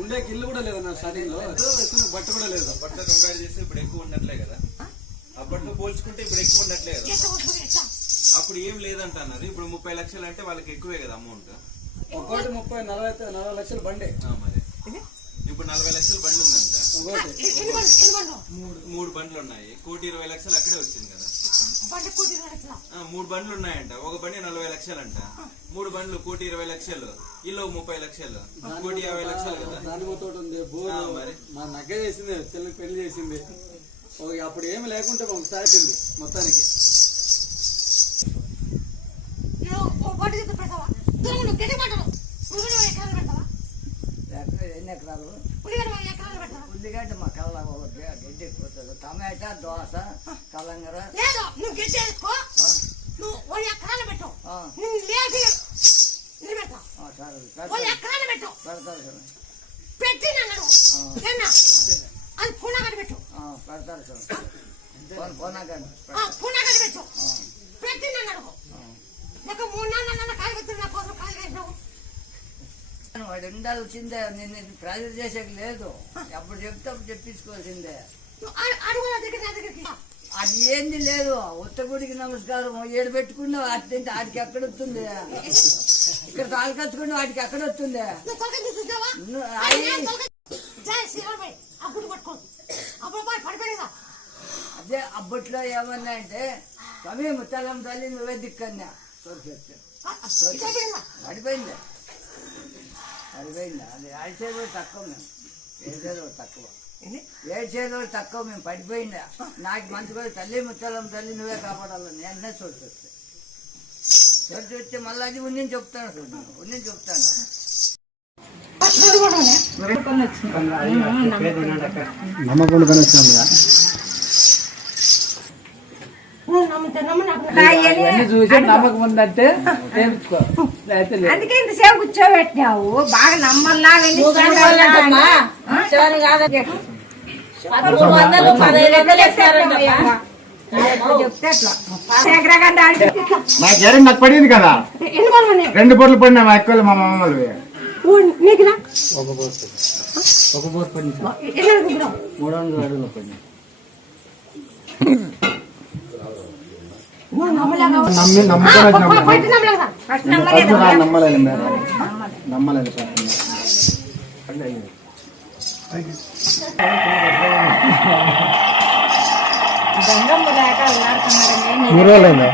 ఉండే ఇల్లు కూడా లేదన్న స్టార్టింగ్ లో బట్ట కూడా లేదు. అప్పట్లో కంపేర్ చేస్తే ఇప్పుడు ఎక్కువ ఉండట్లే కదా, అప్పట్లో పోల్చుకుంటే ఇప్పుడు ఎక్కువ ఉండట్లే కదా. అప్పుడు ఏం లేదంట అన్నది, ఇప్పుడు 30 లక్షలు అంటే వాళ్ళకి ఎక్కువే కదా అమౌంట్. ఒకటి 30-40 లక్షల బండి. మరి ఇప్పుడు 40 లక్షల బండి ఉందంట. మూడు బండ్లు ఉన్నాయి, 1,20,00,000 అక్కడే వచ్చింది కదా. 3 బండ్లు ఉన్నాయంట, ఒక బండి 40 లక్షలు అంట, 3 బండ్లు 1,20,00,000, ఇల్లు 30 లక్షలు, 1,50,00,000 కదా. దాని తోటి ఉంది మరి మా నగ్గ చేసింది, చెల్లి పెళ్లి చేసింది. అప్పుడు ఏమి లేకుంటే ఒకసారి మొత్తానికి ఉల్లిగడ్డ మా కళ్ళ గడ్డి ఎక్కుతుంది, టమాటా, దోస, కలంగర. వాడు ఉండాల్సిందే, నిన్ను ప్రెజర్ చేసేది లేదు. ఎప్పుడు చెప్తే అప్పుడు చెప్పించుకోవాల్సిందే. అది ఏంది లేదు, ఉత్తగుడికి నమస్కారం ఏడు పెట్టుకున్నావు, అది తింటే వాటికి ఎక్కడొస్తుంది, ఇక్కడ తాళ్ళు కచ్చుకుంటే వాటికి ఎక్కడొస్తుంది. అదే అప్పట్లో ఏమన్నా అంటే సమయం ముత్తాలం తల్లి నువ్వే దిక్కన్నా పడిపోయింది. పడిపోయిందా? అది ఏడ్చేదో తక్కువ, మేము ఏడ్చేదో తక్కువ, ఏడ్చేదో తక్కువ, మేము పడిపోయిందా. నాకు మంచి కూడా తల్లి ముత్తాలం తల్లి నువ్వే కాపాడాలని వెంటనే చోటు వచ్చి మళ్ళీ అది ఉన్నిని చెప్తాను, ఉన్నిని చెప్తాను. నమ్మకం కనొచ్చినా చూసి నమ్మకం ఉందంటే అందుకే ఇంతసేపు కూర్చోబెట్టినావు, బాగా నమ్మల్లాగా నాకు పడింది కదా, 2 బోర్లు పడినా మా ఎక్కువ మా మామూలు ఒక బోర్ పడింది, 300 అడుగులు పడింది. నమ్మలేదు మూడు రోజులైందా